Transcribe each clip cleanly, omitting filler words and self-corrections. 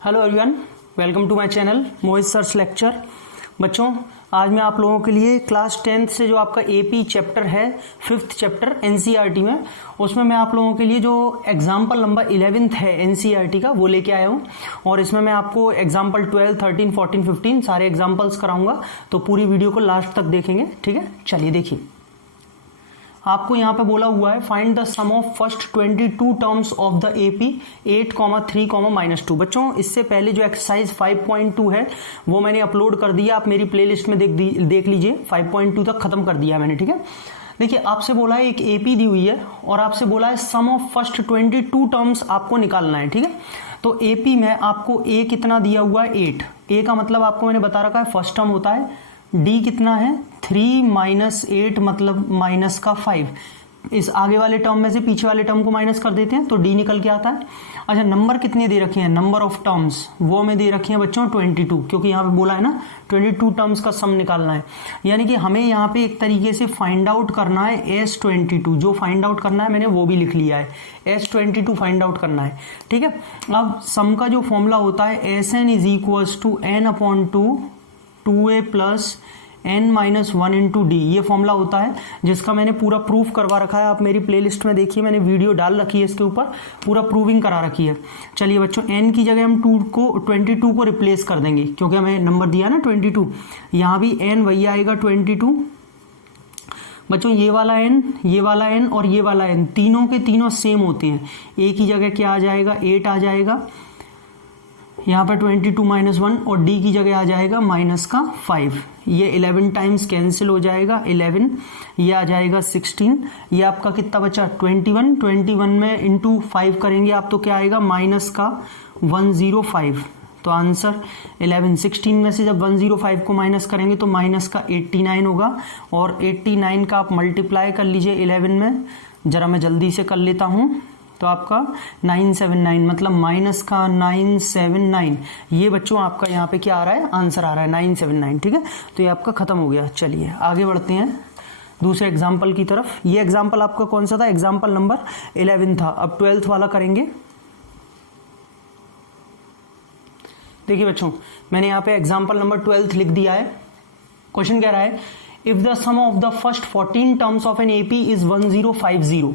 Hello everyone, welcome to my channel Mohit sir's lecture. बच्चों, आज मैं आप लोगों के लिए क्लास 10th से जो आपका एपी चैप्टर है, 5th चैप्टर एनसीईआरटी में, उसमें मैं आप लोगों के लिए जो एग्जाम्पल नंबर 11th है एनसीईआरटी का वो लेके आया हूँ। और इसमें मैं आपको एग्जाम्पल 12, 13, 14, 15 सारे एग्जाम्पल्स कराऊंगा, तो पूरी वीडियो को लास्ट तक देखेंगे। ठीक है, चलिए देखिए। आपको यहाँ पे बोला हुआ है find the sum of first 22 terms of the AP 8, 3, -2। बच्चों, इससे पहले जो एक्सरसाइज 5.2 है वो मैंने अपलोड कर दिया, आप मेरी प्लेलिस्ट में देख लीजिए। 5.2 तक खत्म कर दिया मैंने। ठीक है, देखिए आपसे बोला है एक एपी दी हुई है और आपसे बोला है सम ऑफ फर्स्ट 22 टर्म्स आपको निकालना है। ठीक है, तो एपी में आपको ए कितना दिया हुआ है 8। ए का मतलब आपको मैंने बता रखा है फर्स्ट टर्म होता है। डी कितना है 3 - 8 मतलब माइनस का 5। इस आगे वाले टर्म में से पीछे वाले टर्म को माइनस कर देते हैं तो डी निकल के आता है। अच्छा, नंबर कितने दे रखे हैं, नंबर ऑफ टर्म्स वो में दे रखे हैं बच्चों 22, क्योंकि यहाँ पे बोला है ना 22 टर्म्स का सम निकालना है। यानी कि हमें यहाँ पे एक तरीके से फाइंड आउट करना है S22। जो फाइंड आउट करना है मैंने वो भी लिख लिया है, S22 फाइंड आउट करना है। ठीक है, अब सम का जो फॉर्मूला होता है SN = n/2 2a + n-1 × d, ये फॉर्मूला होता है जिसका मैंने पूरा प्रूफ करवा रखा है। आप मेरी प्लेलिस्ट में देखिए, मैंने वीडियो डाल रखी है इसके ऊपर, पूरा प्रूविंग करा रखी है। चलिए बच्चों, n की जगह हम 22 को रिप्लेस कर देंगे, क्योंकि हमें नंबर दिया ना 22। यहाँ भी n वही आएगा 22। बच्चों, ये वाला n, ये वाला n और ये वाला n तीनों के तीनों सेम होते हैं। a की जगह क्या आ जाएगा 8 आ जाएगा, यहाँ पर 22 - 1 और d की जगह आ जाएगा -5। ये 11 टाइम्स कैंसिल हो जाएगा 11, ये आ जाएगा 16। ये आपका कितना बचा 21 में इंटू 5 करेंगे आप तो क्या आएगा -105। तो आंसर 11। 16 में से जब 105 को माइनस करेंगे तो -89 होगा, और 89 का आप मल्टीप्लाई कर लीजिए 11 में। जरा मैं जल्दी से कर लेता हूँ, तो आपका 979 मतलब -979। ये बच्चों आपका यहाँ पे क्या आ रहा है, आंसर आ रहा है 979। ठीक है, तो ये आपका खत्म हो गया। चलिए आगे बढ़ते हैं दूसरे एग्जाम्पल की तरफ। ये एग्जाम्पल आपका कौन सा था, एग्जाम्पल नंबर 11 था। अब 12th वाला करेंगे। देखिए बच्चों, मैंने यहाँ पे एग्जाम्पल नंबर 12 लिख दिया है। क्वेश्चन कह रहा है if the sum of the first 14 terms of an AP is 1050।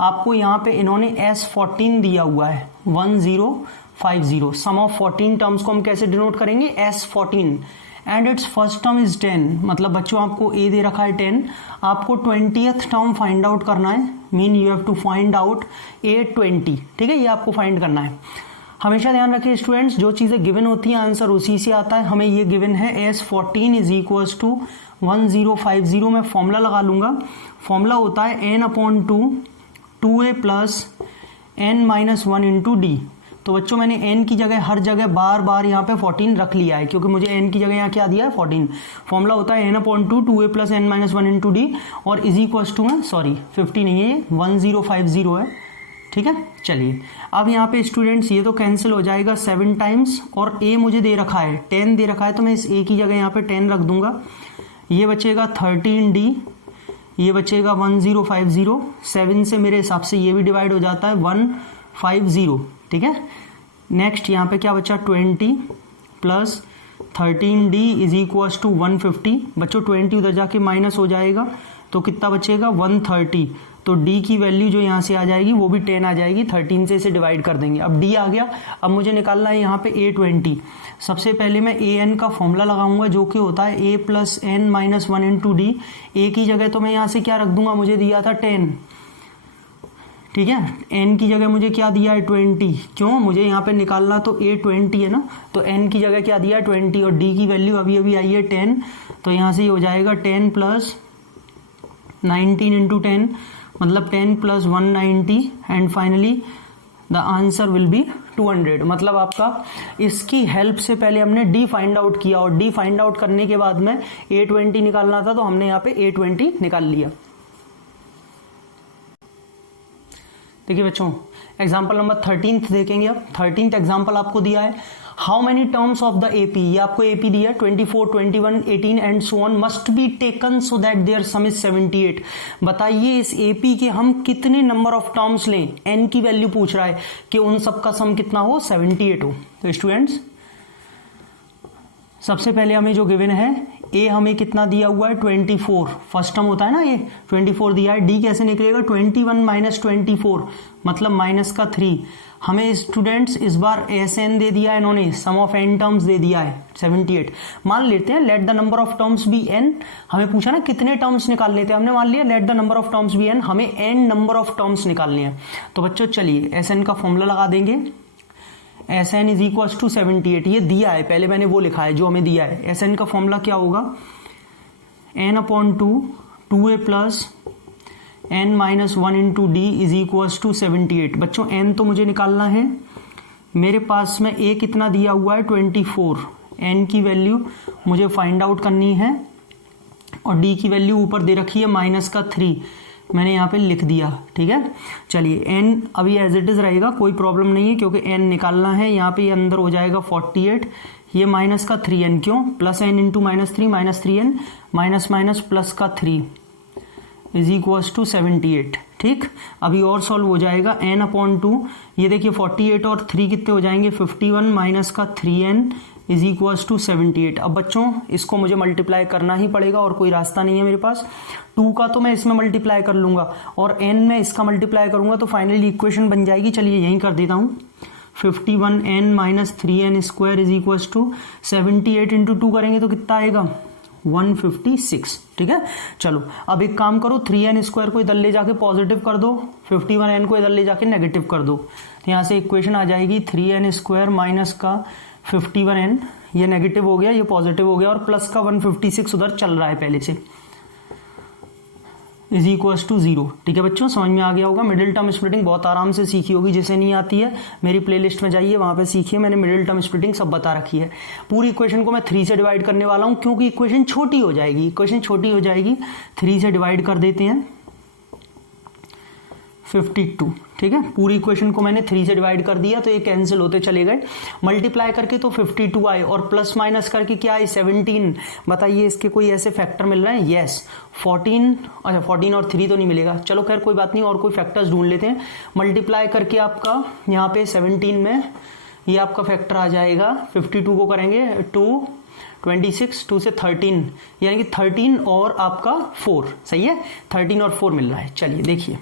आपको यहाँ पे इन्होंने S14 दिया हुआ है 1050। सम ऑफ 14 टर्म्स को हम कैसे डिनोट करेंगे, S14 and it's first term is 10। मतलब बच्चों आपको A दे रखा है 10, आपको 20th टर्म फाइंड आउट करना है। Mean you have to find out A20। ठीक है, ये आपको फाइंड करना है। हमेशा ध्यान रखिए स्टूडेंट्स, जो चीज़ें गिवन होती हैं आंसर उसी से आता है। हमें ये गिवन है S14 = 1050। मैं फॉर्मूला लगा लूंगा। फॉर्मूला होता है n/2 2a + n-1 × d। तो बच्चों मैंने n की जगह हर जगह बार बार यहाँ पे 14 रख लिया है, क्योंकि मुझे n की जगह यहाँ क्या दिया है 14। फॉर्मूला होता है n/2 2a + n-1 × d और = में 50 नहीं है, 1050 है। ठीक है, चलिए अब यहाँ पे स्टूडेंट्स ये तो कैंसिल हो जाएगा 7 टाइम्स, और a मुझे दे रखा है 10 दे रखा है, तो मैं इस a की जगह यहाँ पे 10 रख दूंगा। ये बचेगा 13d, ये बचेगा 1050। 7 से मेरे हिसाब से ये भी डिवाइड हो जाता है 150। ठीक है, नेक्स्ट यहाँ पे क्या बचा 20 + 13d = 150। बच्चों 20 उधर जाके माइनस हो जाएगा तो कितना बचेगा 130। तो d की वैल्यू जो यहाँ से आ जाएगी वो भी 10 आ जाएगी। 13 से इसे डिवाइड कर देंगे। अब d आ गया। अब मुझे निकालना है यहाँ पे A20। सबसे पहले मैं an का फॉर्मूला लगाऊंगा जो कि होता है a + n-1 × d। a की जगह तो मैं यहाँ से क्या रख दूंगा, मुझे दिया था 10। ठीक है, n की जगह मुझे क्या दिया है 20। क्यों, मुझे यहाँ पे निकालना तो A20 है ना, तो n की जगह क्या दिया है 20 और d की वैल्यू अभी अभी आई है 10। तो यहाँ से ये हो जाएगा 10 + 19 × 10 मतलब 10 + 190 and finally the answer will be 200। मतलब आपका इसकी हेल्प से पहले हमने d फाइंड आउट किया, और d फाइंड आउट करने के बाद में A20 निकालना था, तो हमने यहाँ पे A20 निकाल लिया। देखिए बच्चों, एग्जाम्पल नंबर 13 देखेंगे। अब 13th एग्जाम्पल आपको दिया है how many terms of the AP, ये आपको एपी दिया 24, 21, 18 and so on must be taken so that their sum is 78। बताइए इस एपी के हम कितने नंबर ऑफ टर्म्स लें, एन की वैल्यू पूछ रहा है कि उन सबका सम कितना हो, 78 हो। तो स्टूडेंट्स सबसे पहले हमें जो गिवन है ए हमें कितना दिया हुआ है 24, फर्स्ट टर्म होता है ना, ये 24 दिया है। डी कैसे निकलेगा 21 माइनस 24 मतलब माइनस का 3। हमें स्टूडेंट्स इस बार एस एन दे दिया है इन्होंने, सम ऑफ एन टर्म्स दे दिया है 78। मान लेते हैं let the number of terms be N, हमें पूछा ना कितने टर्म्स निकाल लेते हैं, हमने मान लिया let the number of terms be N, हमें एन नंबर ऑफ टर्म्स निकालने हैं। तो बच्चों चलिए एस एन का फॉर्मूला लगा देंगे, S N is equal to 78, ये दिया है पहले मैंने वो लिखा है जो हमें दिया है। एस एन का फॉर्मूला क्या होगा, N upon 2a plus n minus 1 into D is equals to 78। बच्चों n तो मुझे निकालना है, मेरे पास में a कितना दिया हुआ है 24, n की वैल्यू मुझे फाइंड आउट करनी है और d की वैल्यू ऊपर दे रखी है माइनस का 3, मैंने यहाँ पे लिख दिया। ठीक है चलिए n अभी एज इट इज रहेगा, कोई प्रॉब्लम नहीं है क्योंकि n निकालना है। यहाँ पे ये अंदर हो जाएगा 48, ये माइनस का 3n, क्यों plus n into minus 3 minus 3n minus minus plus का 3 इज इक्वल्स टू 78। ठीक अभी और सॉल्व हो जाएगा, n अपॉन 2, ये देखिए 48 और 3 कितने हो जाएंगे 51 माइनस का 3n इज इक्वल्स टू 78। अब बच्चों इसको मुझे मल्टीप्लाई करना ही पड़ेगा और कोई रास्ता नहीं है मेरे पास। 2 का तो मैं इसमें मल्टीप्लाई कर लूंगा और n में इसका मल्टीप्लाई करूंगा तो फाइनली इक्वेशन बन जाएगी। चलिए यहीं कर देता हूँ, 51n minus 3n square is equals to 78 into 2 करेंगे तो कितना आएगा 156। ठीक है चलो अब एक काम करो, 3n स्क्वायर को इधर ले जाके पॉजिटिव कर दो, 51n को इधर ले जाके नेगेटिव कर दो, तो यहाँ से इक्वेशन आ जाएगी 3n स्क्वायर माइनस का 51n, ये नेगेटिव हो गया ये पॉजिटिव हो गया और प्लस का 156 उधर चल रहा है पहले से, इज इक्वल्स टू 0। ठीक है बच्चों समझ में आ गया होगा। मिडिल टर्म स्प्लिटिंग बहुत आराम से सीखी होगी, जिसे नहीं आती है मेरी प्लेलिस्ट में जाइए वहां पे सीखिए, मैंने मिडिल टर्म स्प्लिटिंग सब बता रखी है। पूरी इक्वेशन को मैं 3 से डिवाइड करने वाला हूं क्योंकि इक्वेशन छोटी हो जाएगी, इक्वेशन छोटी हो जाएगी। 3 से डिवाइड कर देते हैं 52। ठीक है पूरी इक्वेशन को मैंने 3 से डिवाइड कर दिया तो ये कैंसिल होते चले गए, मल्टीप्लाई करके तो 52 आए और प्लस माइनस करके क्या आए 17। बताइए इसके कोई ऐसे फैक्टर मिल रहे हैं, यस 14, अच्छा 14 और 3 तो नहीं मिलेगा, चलो खैर कोई बात नहीं और कोई फैक्टर्स ढूंढ लेते हैं। मल्टीप्लाई करके आपका यहाँ पे 17 में ये आपका फैक्टर आ जाएगा, 52 को करेंगे 2 26, 2 से 13 यानी कि 13 और आपका 4, सही है 13 और 4 मिल रहा है। चलिए देखिए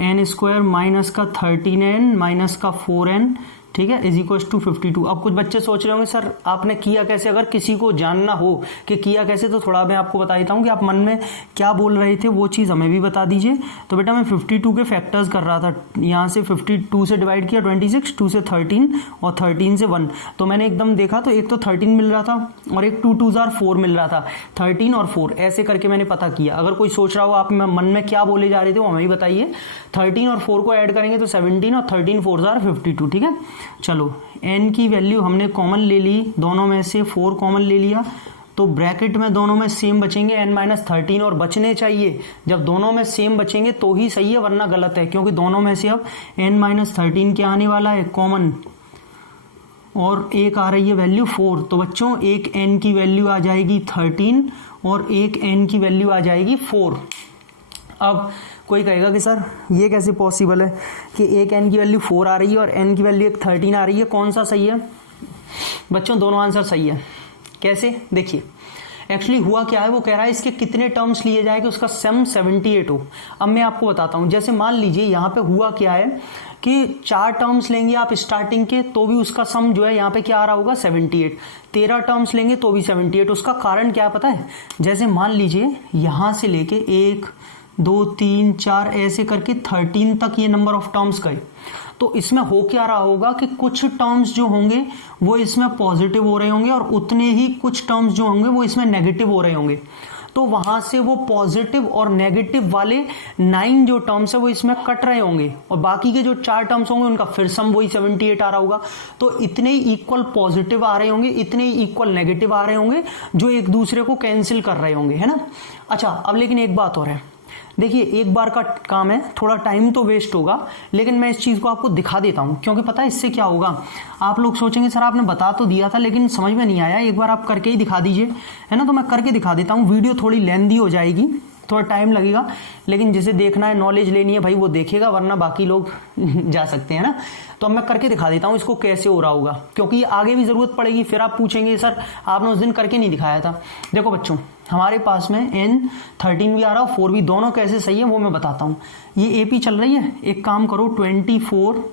n स्क्वायर माइनस का 13n माइनस का 4n, ठीक है इज इक्वल टू 52। अब कुछ बच्चे सोच रहे होंगे सर आपने किया कैसे, अगर किसी को जानना हो कि किया कैसे तो थोड़ा मैं आपको बता देता हूँ कि आप मन में क्या बोल रहे थे वो चीज़ हमें भी बता दीजिए। तो बेटा मैं 52 के फैक्टर्स कर रहा था, यहाँ से 52 से डिवाइड किया 26, 2 से 13 और 13 से 1, तो मैंने एकदम देखा तो एक तो 13 मिल रहा था और एक 2 2 4 मिल रहा था, 13 और 4 ऐसे करके मैंने पता किया। अगर कोई सोच रहा हो आप मन में क्या बोले जा रहे थे वो हमें भी बताइए। 13 और 4 को ऐड करेंगे तो 17 और 13 4 जार 52। ठीक है चलो n की वैल्यू हमने कॉमन ले ली, दोनों में से 4 कॉमन ले लिया तो ब्रैकेट में दोनों में सेम बचेंगे n माइनस 13 और बचने चाहिए, जब दोनों में सेम बचेंगे तो ही सही है वरना गलत है, क्योंकि दोनों में से अब n माइनस 13 क्या आने वाला है कॉमन और एक आ रही है वैल्यू 4। तो बच्चों एक n की वैल्यू आ जाएगी 13 और एक n की वैल्यू आ जाएगी 4। अब कोई कहेगा कि सर ये कैसे पॉसिबल है कि एक n की वैल्यू 4 आ रही है और n की वैल्यू एक 13 आ रही है, कौन सा सही है? बच्चों दोनों आंसर सही है। कैसे देखिए एक्चुअली हुआ क्या है, वो कह रहा है इसके कितने टर्म्स लिए जाए कि उसका सम 78 हो। अब मैं आपको बताता हूं, जैसे मान लीजिए यहाँ पे हुआ क्या है कि 4 टर्म्स लेंगे आप स्टार्टिंग के तो भी उसका सम जो है यहाँ पे क्या आ रहा होगा 78, 13 टर्म्स लेंगे तो भी 78। उसका कारण क्या पता है, जैसे मान लीजिए यहाँ से लेके 1 2 3 4 ऐसे करके 13 तक ये नंबर ऑफ टर्म्स गए, तो इसमें हो क्या रहा होगा कि कुछ टर्म्स जो होंगे वो इसमें पॉजिटिव हो रहे होंगे और उतने ही कुछ टर्म्स जो होंगे वो इसमें नेगेटिव हो रहे होंगे। तो वहां से वो पॉजिटिव और नेगेटिव वाले 9 जो टर्म्स है वो इसमें कट रहे होंगे और बाकी के जो 4 टर्म्स होंगे उनका फिर सम वही 78 आ रहा होगा। तो इतने ही इक्वल पॉजिटिव आ रहे होंगे, इतने ही इक्वल नेगेटिव आ रहे होंगे जो एक दूसरे को कैंसिल कर रहे होंगे, है ना। अच्छा अब लेकिन एक बात और है, देखिए एक बार का काम है, थोड़ा टाइम तो वेस्ट होगा, लेकिन मैं इस चीज़ को आपको दिखा देता हूँ, क्योंकि पता है इससे क्या होगा, आप लोग सोचेंगे सर आपने बता तो दिया था लेकिन समझ में नहीं आया, एक बार आप करके ही दिखा दीजिए, है ना। तो मैं करके दिखा देता हूँ, वीडियो थोड़ी लेंदी हो जाएगी, थोड़ा टाइम लगेगा, लेकिन जिसे देखना है, नॉलेज लेनी है भाई वो देखेगा, वरना बाकी लोग जा सकते हैं ना। तो अब मैं करके दिखा देता हूँ इसको कैसे हो रहा होगा, क्योंकि आगे भी ज़रूरत पड़ेगी, फिर आप पूछेंगे सर आपने उस दिन करके नहीं दिखाया था। देखो बच्चों, हमारे पास में N13 भी आ रहा है, 4 भी, दोनों कैसे सही है वो मैं बताता हूँ। ये AP चल रही है, एक काम करो 24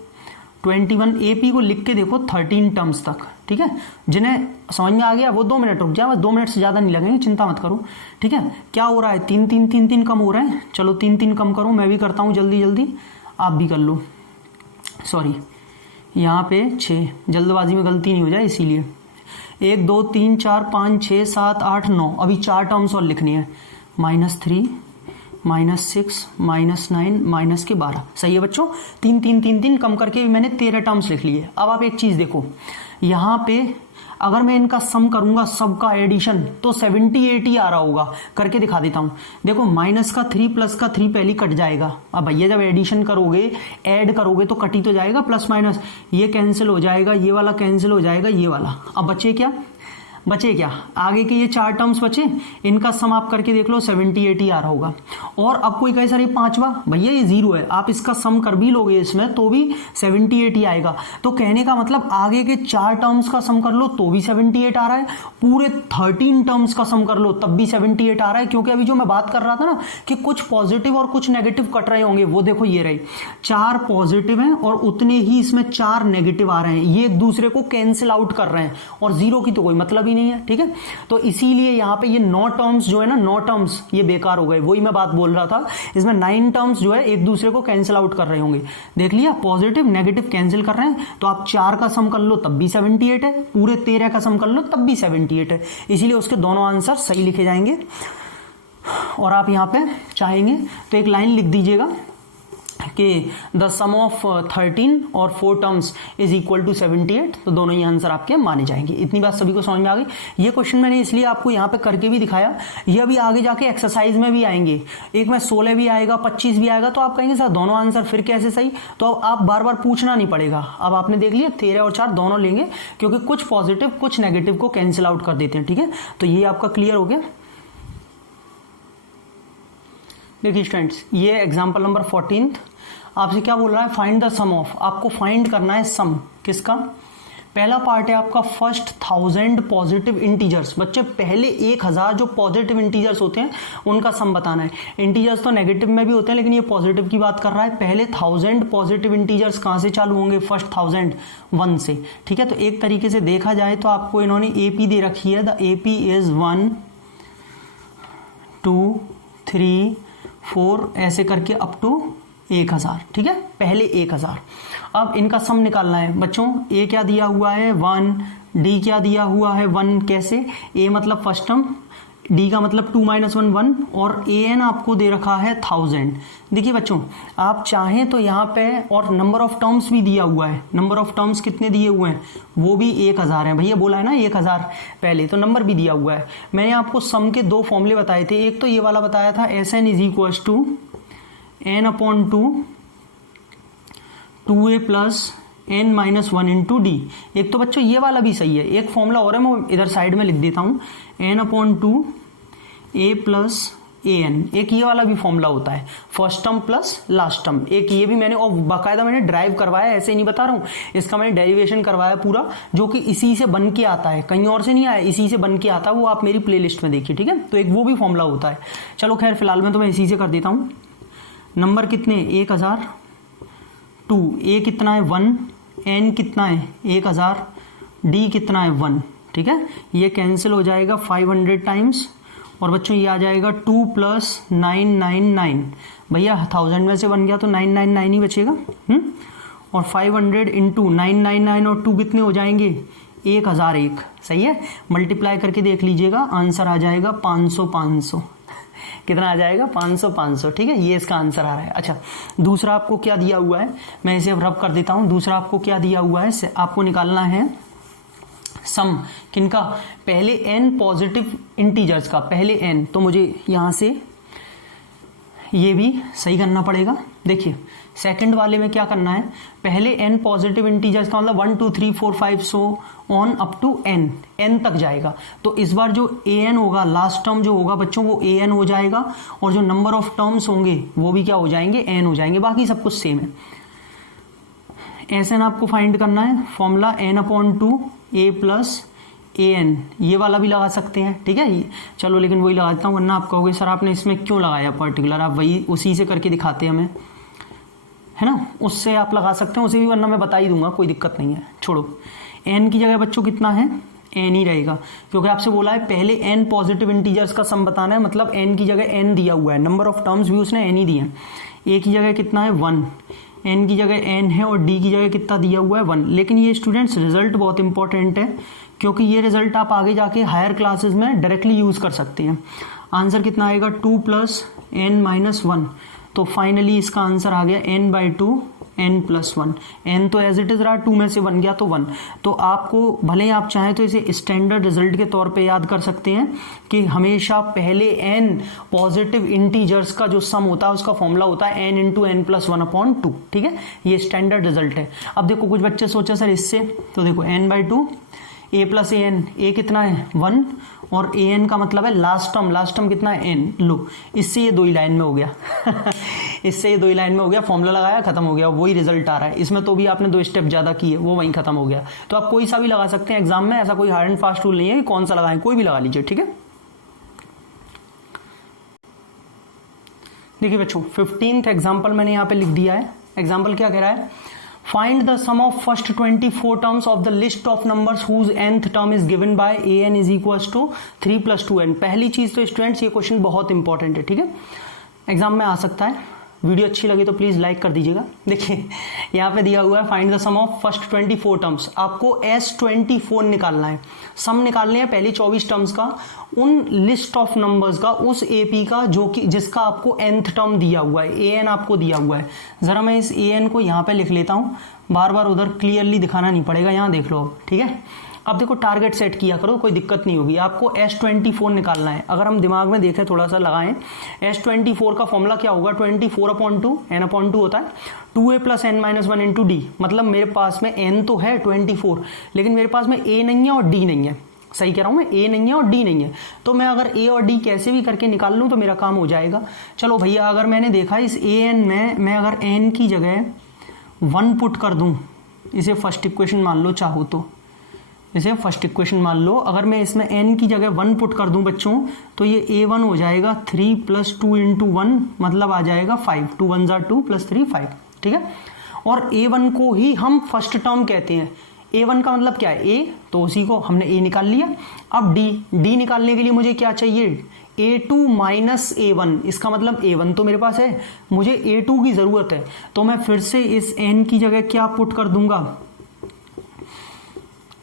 21 AP को लिख के देखो 13 टर्म्स तक, ठीक है। जिन्हें समझ में आ गया वो 2 मिनट रुक जाए, बस 2 मिनट से ज़्यादा नहीं लगेंगे, चिंता मत करो, ठीक है। क्या हो रहा है, 3 3 3 3 कम हो रहे हैं, चलो 3 3 कम करो, मैं भी करता हूँ जल्दी जल्दी, आप भी कर लो, सॉरी यहाँ पे 6, जल्दबाजी में गलती नहीं हो जाए इसीलिए। 1 2 3 4 5 6 7 8 9, अभी 4 टर्म्स और लिखनी है, -3 -6 -9 माइनस के 12, सही है बच्चों। 3 3 3 3 कम करके भी मैंने 13 टर्म्स लिख लिए। अब आप एक चीज़ देखो, यहाँ पे अगर मैं इनका सम करूंगा सबका एडिशन तो 70 आ रहा होगा, करके दिखा देता हूं। देखो माइनस का 3 प्लस का 3 पहले कट जाएगा, अब भैया जब एडिशन करोगे ऐड करोगे तो कट ही तो जाएगा, प्लस माइनस ये कैंसिल हो जाएगा, ये वाला कैंसिल हो जाएगा, ये वाला। अब बचे क्या, आगे के ये 4 टर्म्स बचे, इनका सम आप करके देख लो, 70 आ रहा होगा। और अब कोई कहे सर ये 5वां, भैया ये 0 है, आप इसका सम कर भी लोगे इसमें तो भी 70 आएगा। तो कहने का मतलब आगे के 4 टर्म्स का सम कर लो तो भी 78 आ रहा है, पूरे 13 टर्म्स का सम कर लो तब भी 78 आ रहा है। क्योंकि अभी जो मैं बात कर रहा था ना कि कुछ पॉजिटिव और कुछ नेगेटिव कट रहे होंगे, वो देखो ये रहे, 4 पॉजिटिव हैं और उतने ही इसमें 4 नेगेटिव आ रहे हैं, ये एक दूसरे को कैंसिल आउट कर रहे हैं, और 0 की तो कोई मतलब ही नहीं है, ठीक है। तो इसीलिए यहां पे ये 9 टर्म्स जो है ना, 9 टर्म्स ये बेकार हो गए, वही मैं बात बोल रहा था। इसमें 9 टर्म्स जो है एक दूसरे को कैंसिल आउट कर रहे होंगे, देख लिया, पॉजिटिव नेगेटिव कैंसिल कर रहे हैं। तो आप 4 का सम कर लो तब भी 78 है, पूरे 13 का सम कर लो तब भी 78 है, इसीलिए उसके दोनों आंसर सही लिखे जाएंगे। और आप यहां पे चाहेंगे तो एक लाइन लिख दीजिएगा कि द सम ऑफ 13 और 4 टर्म्स इज इक्वल टू 78, तो दोनों ही आंसर आपके माने जाएंगे। इतनी बात सभी को समझ में आ गई। ये क्वेश्चन मैंने इसलिए आपको यहाँ पे करके भी दिखाया, ये अभी आगे जाके एक्सरसाइज में भी आएंगे, एक में 16 भी आएगा, 25 भी आएगा, तो आप कहेंगे सर दोनों आंसर फिर कैसे सही, तो आप बार बार पूछना नहीं पड़ेगा। अब आपने देख लिया 13 और 4 दोनों लेंगे, क्योंकि कुछ पॉजिटिव कुछ नेगेटिव को कैंसिल आउट कर देते हैं, ठीक है। तो ये आपका क्लियर हो गया। देखिए स्टूडेंट्स, ये एग्जाम्पल नंबर 14 आपसे क्या बोल रहा है, फाइंड द सम ऑफ, आपको फाइंड करना है सम किसका। पहला पार्ट है आपका फर्स्ट 1000 पॉजिटिव इंटीजर्स। बच्चे पहले 1000 जो पॉजिटिव इंटीजर्स होते हैं उनका सम बताना है। इंटीजर्स तो नेगेटिव में भी होते हैं, लेकिन ये पॉजिटिव की बात कर रहा है। पहले 1000 पॉजिटिव इंटीजर्स कहां से चालू होंगे, फर्स्ट 1000 1 से, ठीक है। तो एक तरीके से देखा जाए तो आपको इन्होंने AP दे रखी है, द AP इज 1 2 3 4 ऐसे करके अप टू 1000, ठीक है, पहले 1000। अब इनका सम निकालना है बच्चों। A क्या दिया हुआ है 1, D क्या दिया हुआ है 1, कैसे, A मतलब फर्स्ट टर्म, D का मतलब 2 - 1 1, और AN आपको दे रखा है 1000। देखिए बच्चों, आप चाहें तो यहाँ पे, और नंबर ऑफ टर्म्स भी दिया हुआ है, नंबर ऑफ टर्म्स कितने दिए हुए हैं, वो भी 1000 है। भैया बोला है ना 1000 पहले, तो नंबर भी दिया हुआ है। मैंने आपको सम के 2 फॉर्मूले बताए थे, एक तो ये वाला बताया था SN is equal to n/2 2a plus n - 1 into D. एक तो बच्चों ये वाला भी सही है, एक फॉर्मूला और है, मैं इधर साइड में लिख देता हूं, n/2 a प्लस an, एक ये वाला भी फॉर्मूला होता है, first term plus last term. एक ये भी मैंने, और बाकायदा मैंने ड्राइव करवाया, ऐसे ही नहीं बता रहा हूँ, इसका मैंने डेरिवेशन करवाया पूरा, जो कि इसी से बन के आता है, कहीं और से नहीं आया, इसी से बन के आता है, वो आप मेरी प्लेलिस्ट में देखिए, ठीक है। तो एक वो भी फॉर्मूला होता है। चलो खैर फिलहाल में तो मैं इसी से कर देता हूँ। नंबर कितने 1000, 2, A कितना है 1, N कितना है 1000, D कितना है 1, ठीक है। ये कैंसिल हो जाएगा 500 टाइम्स, और बच्चों ये आ जाएगा 2 + 999। भैया 1000 में से बन गया तो 999 ही बचेगा, और 500 इंटू 999 और 2 कितने हो जाएंगे 1001, सही है। मल्टीप्लाई करके देख लीजिएगा, आंसर आ जाएगा 500 500, कितना आ जाएगा 500 500, ठीक है। ये इसका आंसर आ रहा है। अच्छा, दूसरा आपको क्या दिया हुआ है, मैं इसे अब रब कर देता हूं। दूसरा आपको क्या दिया हुआ है, आपको निकालना है सम किनका, पहले n पॉजिटिव इंटीजर्स का, पहले n, तो मुझे यहां से ये भी सही करना पड़ेगा। देखिए सेकंड वाले में क्या करना है, पहले n पॉजिटिव इंटीजर्स का मतलब 1 2 3 4 5 so on up to n तक जाएगा। तो इस बार जो an होगा, लास्ट टर्म जो होगा बच्चों वो an हो जाएगा, और जो नंबर ऑफ टर्म्स होंगे वो भी क्या हो जाएंगे, n हो जाएंगे। बाकी सब कुछ सेम है। एस एन आपको फाइंड करना है, formula n/2 a plus an, ये वाला भी लगा सकते हैं, ठीक है। चलो लेकिन वही लगा देता हूँ, वरना आप कहोगे सर आपने इसमें क्यों लगाया पर्टिकुलर, आप वही उसी से करके दिखाते हैं हमें, है ना। उससे आप लगा सकते हैं, उसे भी वरना मैं बता ही दूंगा, कोई दिक्कत नहीं है, छोड़ो। n की जगह बच्चों कितना है, n ही रहेगा, क्योंकि आपसे बोला है पहले n पॉजिटिव इंटीजर्स का सम बताना है, मतलब n की जगह n दिया हुआ है, नंबर ऑफ टर्म्स भी उसने n ही दिए हैं। a की जगह कितना है 1, n की जगह n है, और d की जगह कितना दिया हुआ है 1। लेकिन ये स्टूडेंट्स रिजल्ट बहुत इंपॉर्टेंट है, क्योंकि ये रिजल्ट आप आगे जाके हायर क्लासेस में डायरेक्टली यूज कर सकते हैं। आंसर कितना आएगा 2 + n - 1, तो फाइनली इसका आंसर आ गया n/2 n + 1। n तो एज इट इज रहा, 2 में से 1 गया तो 1। तो आपको भले ही आप चाहें तो इसे स्टैंडर्ड रिजल्ट के तौर पे याद कर सकते हैं कि हमेशा पहले n पॉजिटिव इंटीजर्स का जो सम होता है उसका फॉर्मूला होता है n × n + 1/2, ठीक है। ये स्टैंडर्ड रिजल्ट है। अब देखो कुछ बच्चे सोचा सर इससे, तो देखो n/2 a + an, a कितना है 1, और an का मतलब है लास्ट टर्म कितना है n। लो इससे ये 2 ही लाइन में हो गया इससे ये 2 ही लाइन में हो गया, फॉर्मूला लगाया खत्म हो गया, वही रिजल्ट आ रहा है। इसमें तो भी आपने 2 स्टेप ज्यादा किए, वो वहीं खत्म हो गया। तो आप कोई सा भी लगा सकते हैं एग्जाम में, ऐसा कोई हार्ड एंड फास्ट रूल नहीं है कि कौन सा लगाएं, कोई भी लगा लीजिए, ठीक है। देखिए बच्चों 15th एग्जाम्पल मैंने यहाँ पे लिख दिया है। एग्जाम्पल क्या कह रहा है, find the sum of first 24 terms of the list of numbers whose nth term is given by an = 3 + 2n। पहली चीज तो स्टूडेंट्स ये क्वेश्चन बहुत इंपॉर्टेंट है, ठीक है, एग्जाम में आ सकता है। वीडियो अच्छी लगी तो प्लीज लाइक कर दीजिएगा। देखिए यहाँ पे दिया हुआ है find the sum of first 24 terms, आपको S24 निकालना है, सम निकालने हैं पहली 24 टर्म्स का, उन लिस्ट ऑफ नंबर्स का, उस AP का जो कि जिसका आपको nth टर्म दिया हुआ है, an आपको दिया हुआ है। जरा मैं इस an को यहाँ पे लिख लेता हूँ, बार बार उधर क्लियरली दिखाना नहीं पड़ेगा, यहाँ देख लो अब, ठीक है। अब देखो टारगेट सेट किया करो, कोई दिक्कत नहीं होगी। आपको S24 निकालना है। अगर हम दिमाग में देखें, थोड़ा सा लगाएं, S24 का फॉर्मूला क्या होगा, 24/2 n/2 होता है, 2a + n - 1 × d। मतलब मेरे पास में n तो है 24, लेकिन मेरे पास में a नहीं है और d नहीं है। सही कह रहा हूं मैं, a नहीं है और d नहीं है। तो मैं अगर a और d कैसे भी करके निकाल लूं तो मेरा काम हो जाएगा। चलो भैया, अगर मैंने देखा इस an में मैं अगर n की जगह 1 पुट कर दूं, इसे फर्स्ट इक्वेशन मान लो, चाहो तो इसे फर्स्ट इक्वेशन मान लो, अगर मैं इसमें n की जगह 1 पुट कर दूं बच्चों, तो ये a1 हो जाएगा 3 + 2 × 1, मतलब आ जाएगा 5, 2 1 = 2 + 3 5, ठीक है। और a1 को ही हम फर्स्ट टर्म कहते हैं। a1 का मतलब क्या है, a, तो उसी को हमने a निकाल लिया। अब d निकालने के लिए मुझे क्या चाहिए, a2 - a1, इसका मतलब a1 तो मेरे पास है, मुझे a2 की जरूरत है। तो मैं फिर से इस n की जगह क्या पुट कर दूंगा,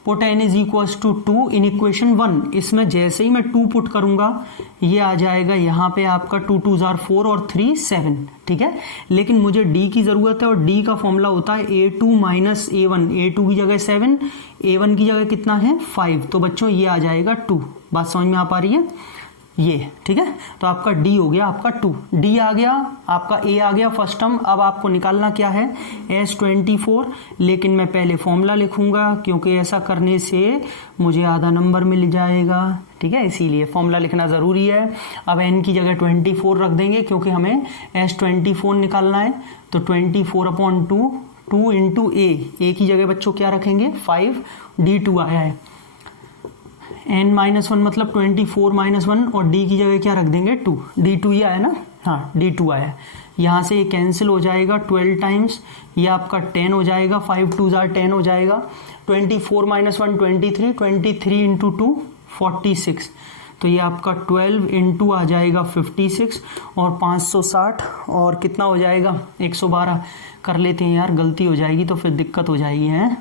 पुट n = 2 इन इक्वेशन 1। इसमें जैसे ही मैं 2 पुट करूंगा, ये आ जाएगा यहाँ पे आपका 2 2 = 4 और 3 7, ठीक है। लेकिन मुझे d की जरूरत है, और d का फॉर्मूला होता है a2 - a1। a2 की जगह 7, a1 की जगह कितना है 5, तो बच्चों ये आ जाएगा 2। बात समझ में आ पा रही है ये, ठीक है। तो आपका d हो गया आपका 2, d आ गया, आपका a आ गया फर्स्ट टर्म। अब आपको निकालना क्या है, S24, लेकिन मैं पहले फॉर्मूला लिखूंगा, क्योंकि ऐसा करने से मुझे आधा नंबर मिल जाएगा, ठीक है, इसीलिए फॉर्मूला लिखना जरूरी है। अब n की जगह 24 रख देंगे, क्योंकि हमें S24 निकालना है। तो 24/2, 2 × a की जगह बच्चों क्या रखेंगे 5, d2 आया है, n - 1 मतलब 24 - 1, और d की जगह क्या रख देंगे 2, d2 ही आया ना, हाँ d2 आया। यहाँ से ये कैंसिल हो जाएगा 12 टाइम्स, ये आपका 10 हो जाएगा, 5 2 = 10 हो जाएगा। 24 - 1 23, 23 × 2 46, तो ये आपका 12 × 2 आ जाएगा 56, और 560, और कितना हो जाएगा 112। कर लेते हैं यार, गलती हो जाएगी तो फिर दिक्कत हो जाएगी, है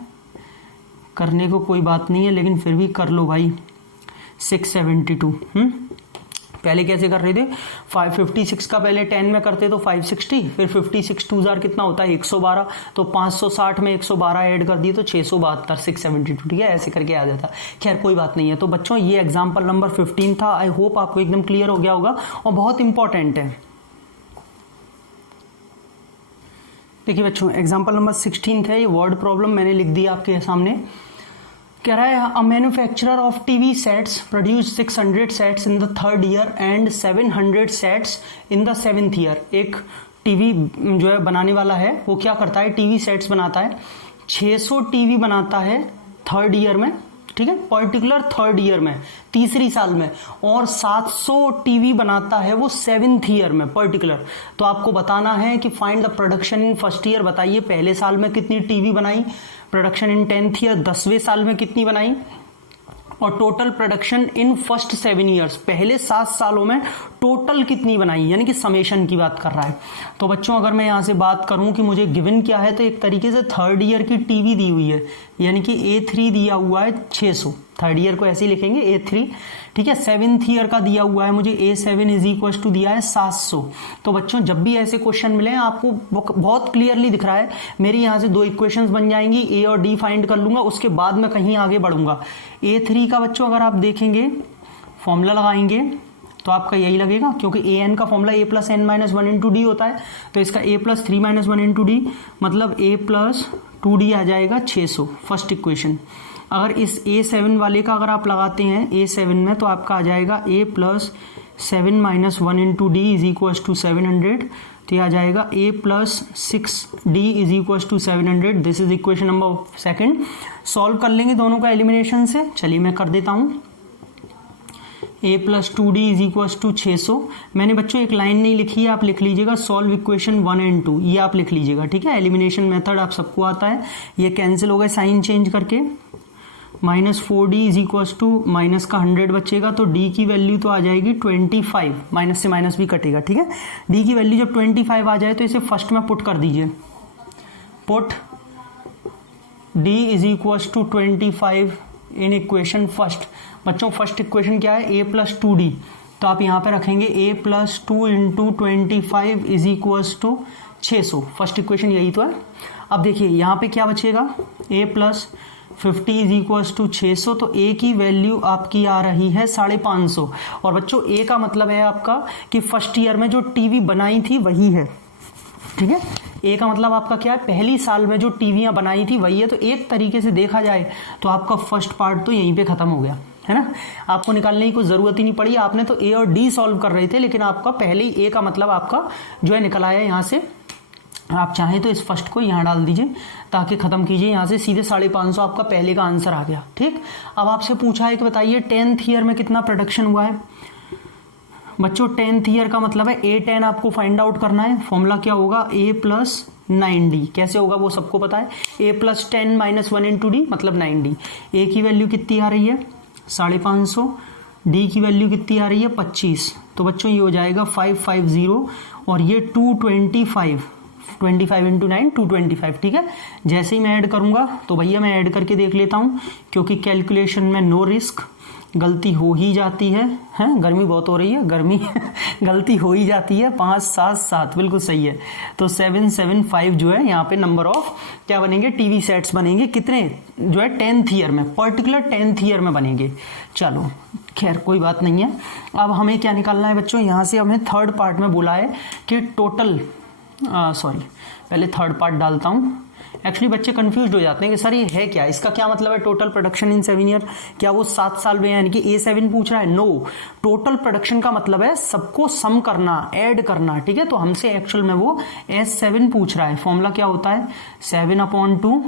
करने को कोई बात नहीं है, लेकिन फिर भी कर लो भाई। 672, पहले कैसे कर रहे थे, 556 का पहले 10 में करते तो 560, फिर 56 2 जार कितना होता है 112, तो 560 में 112 ऐड कर दिए तो 672, 672, ठीक है, ऐसे करके आ जाता। खैर कोई बात नहीं है। तो बच्चों ये एग्जाम्पल नंबर 15 था। आई होप आपको एकदम क्लियर हो गया होगा, और बहुत इंपॉर्टेंट है। देखिए बच्चों एग्जाम्पल नंबर 16 है, ये वर्ड प्रॉब्लम मैंने लिख दी आपके सामने। कह रहा है a manufacturer of TV sets produce 600 sets in the 3rd year and 700 sets in the 7th year. एक टीवी जो है बनाने वाला है वो क्या करता है, टीवी सेट्स बनाता है, 600 टीवी बनाता है 3rd ईयर में, ठीक है, पर्टिकुलर 3rd ईयर में, तीसरी साल में, और 700 टीवी बनाता है वो 7th ईयर में पर्टिकुलर। तो आपको बताना है कि find the production in first year. बताइए पहले साल में कितनी टीवी बनाई, प्रोडक्शन इन 10th ईयर 10वें साल में कितनी बनाई, और total production in first 7 years, पहले 7 सालों में टोटल कितनी बनाई, यानी कि समेशन की बात कर रहा है। तो बच्चों अगर मैं यहां से बात करूं कि मुझे गिवन क्या है, तो एक तरीके से 3rd ईयर की टीवी दी हुई है, यानी कि A3 दिया हुआ है 600, 3rd ईयर को ऐसे ही लिखेंगे A3, ठीक है। 7th ईयर का दिया हुआ है मुझे A7 इज इक्वल टू दिया है 700। तो बच्चों जब भी ऐसे क्वेश्चन मिले आपको बहुत क्लियरली दिख रहा है, मेरी यहाँ से 2 इक्वेशंस बन जाएंगी, A और D फाइंड कर लूंगा, उसके बाद मैं कहीं आगे बढ़ूंगा। A3 का बच्चों अगर आप देखेंगे फॉर्मूला लगाएंगे तो आपका यही लगेगा, क्योंकि an का formula a plus n minus 1 into D होता है, तो इसका a plus 3 minus 1 into D मतलब a प्लस 2d आ जाएगा 600, फर्स्ट इक्वेशन। अगर इस A7 वाले का अगर आप लगाते हैं A7 में, तो आपका आ जाएगा a plus 7 minus 1 into D is equal to 700, तो यह आ जाएगा a plus 6d is equal to 700। This is equation number second. Solve कर लेंगे दोनों का एलिमिनेशन से, चलिए मैं कर देता हूं। a plus 2d is equal to 600। मैंने बच्चों एक लाइन नहीं लिखी है, आप लिख लीजिएगा सॉल्व इक्वेशन 1 एंड 2, ये आप लिख लीजिएगा, ठीक है। एलिमिनेशन मेथड आप सबको आता है, ये कैंसिल हो गए साइन चेंज करके। Minus 4d is equal to minus का 100 बचेगा, तो d की वैल्यू तो आ जाएगी 25, माइनस से माइनस भी कटेगा, ठीक है। d की वैल्यू जब 25 आ जाए तो इसे फर्स्ट में पुट कर दीजिए, put d is equal to 25 in equation first. बच्चों फर्स्ट इक्वेशन क्या है, a प्लस 2d, तो आप यहाँ पे रखेंगे a plus 2 into 25 is equal to 600, first equation यही तो है। अब देखिए यहाँ पे क्या बचेगा, a plus 50 is equal to 600, तो a की वैल्यू आपकी आ रही है 550। और बच्चों a का मतलब है आपका कि फर्स्ट ईयर में जो टीवी बनाई थी वही है, ठीक है। a का मतलब आपका क्या है, पहली साल में जो टीवियां बनाई थी वही है। तो एक तरीके से देखा जाए तो आपका फर्स्ट पार्ट तो यहीं पे खत्म हो गया है ना, आपको निकालने की कोई जरूरत ही नहीं पड़ी। आपने तो a और d सॉल्व कर रहे थे, लेकिन आपका पहले ही a का मतलब आपका जो है निकल आया यहाँ से। आप चाहें तो इस फर्स्ट को यहाँ डाल दीजिए ताकि खत्म कीजिए, यहाँ से सीधे 550 आपका पहले का आंसर आ गया, ठीक। अब आपसे पूछा है कि बताइए 10th ईयर में कितना प्रोडक्शन हुआ है। बच्चों 10th ईयर का मतलब है A10 आपको फाइंड आउट करना है। फॉर्मूला क्या होगा, a प्लस 9d, कैसे होगा वो सबको पता है, a plus 10 minus 1 into D मतलब 9d। a की वैल्यू कितनी आ रही है 550, d की वैल्यू कितनी आ रही है 25, तो बच्चों ये हो जाएगा 550, और ये 25 इंटू 9 225, ठीक है। जैसे ही मैं ऐड करूंगा तो भैया मैं ऐड करके देख लेता हूं, क्योंकि कैलकुलेशन में नो रिस्क, गलती हो ही जाती है, गर्मी बहुत हो रही है, गर्मी गलती हो ही जाती है। 5 7 7 बिल्कुल सही है। तो 775 जो है यहाँ पे नंबर ऑफ क्या बनेंगे, टीवी सेट्स बनेंगे, कितने जो है 10th ईयर में, पर्टिकुलर 10th ईयर में बनेंगे। चलो खैर कोई बात नहीं है। अब हमें क्या निकालना है बच्चों, यहाँ से हमें थर्ड पार्ट में बोला है कि टोटल पहले थर्ड पार्ट डालता हूँ। एक्चुअली बच्चे कंफ्यूज हो जाते हैं कि सर ये है क्या, इसका क्या मतलब है टोटल प्रोडक्शन इन 7 ईयर, क्या वो 7 साल में, यानी कि A7 पूछ रहा है। नो, टोटल प्रोडक्शन का मतलब है सबको सम करना, ऐड करना, ठीक है। तो हमसे एक्चुअल में वो S7 पूछ रहा है। फॉर्मूला क्या होता है, 7/2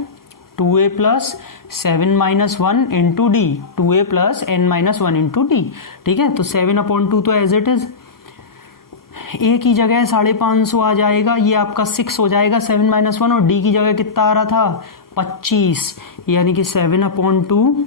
2a plus 7 minus 1 into D, 2a plus n minus 1 into D, ठीक है। तो 7/2 तो एज इट इज, a की जगह 550 आ जाएगा, ये आपका 6 हो जाएगा 7 माइनस 1, और d की जगह कितना आ रहा था 25, यानी कि 7/2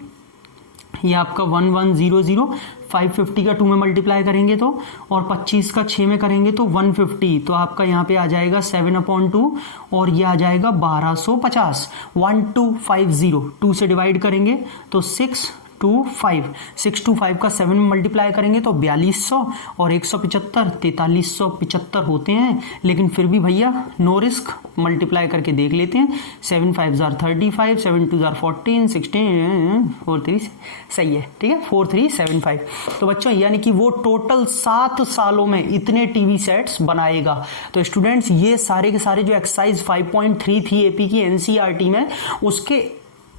ये आपका 1100, 550 का 2 में मल्टीप्लाई करेंगे तो, और 25 का 6 में करेंगे तो 150, तो आपका यहाँ पे आ जाएगा 7/2, और ये आ जाएगा 1250, 1250, 2 से डिवाइड करेंगे तो 6 625 का 7 में मल्टीप्लाई करेंगे तो 4200 और 175 4375 होते हैं, लेकिन फिर भी भैया नो रिस्क, मल्टीप्लाई करके देख लेते हैं। 7 5 35, 7 2 14, 16 4 3 सही है, ठीक है 4375। तो बच्चों यानी कि वो टोटल 7 सालों में इतने टीवी सेट्स बनाएगा। तो स्टूडेंट्स ये सारे के सारे जो एक्सरसाइज 5.3 थी एपी की एनसीईआरटी में, उसके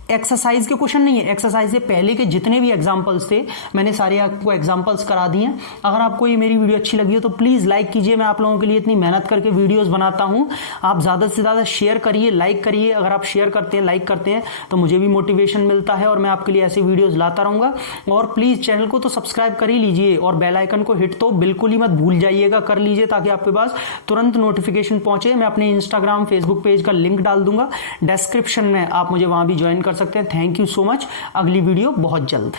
एक्सरसाइज के क्वेश्चन नहीं है, एक्सरसाइज से पहले के जितने भी एग्जांपल्स थे मैंने सारे आपको एग्जांपल्स करा दिए हैं। अगर आपको ये मेरी वीडियो अच्छी लगी हो तो प्लीज लाइक कीजिए, मैं आप लोगों के लिए इतनी मेहनत करके वीडियोस बनाता हूं। आप ज्यादा से ज्यादा शेयर करिए, लाइक करिए। अगर आप शेयर करते हैं, लाइक करते हैं तो मुझे भी मोटिवेशन मिलता है और मैं आपके लिए ऐसी वीडियोज लाता रहूंगा। और प्लीज चैनल को तो सब्सक्राइब कर ही लीजिए और बेल आइकन को हिट तो बिल्कुल ही मत भूल जाइएगा, कर लीजिए ताकि आपके पास तुरंत नोटिफिकेशन पहुंचे। मैं अपने इंस्टाग्राम फेसबुक पेज का लिंक डाल दूंगा डिस्क्रिप्शन में, आप मुझे वहां भी ज्वाइन कर सकते हैं। Thank you so much. अगली वीडियो बहुत जल्द।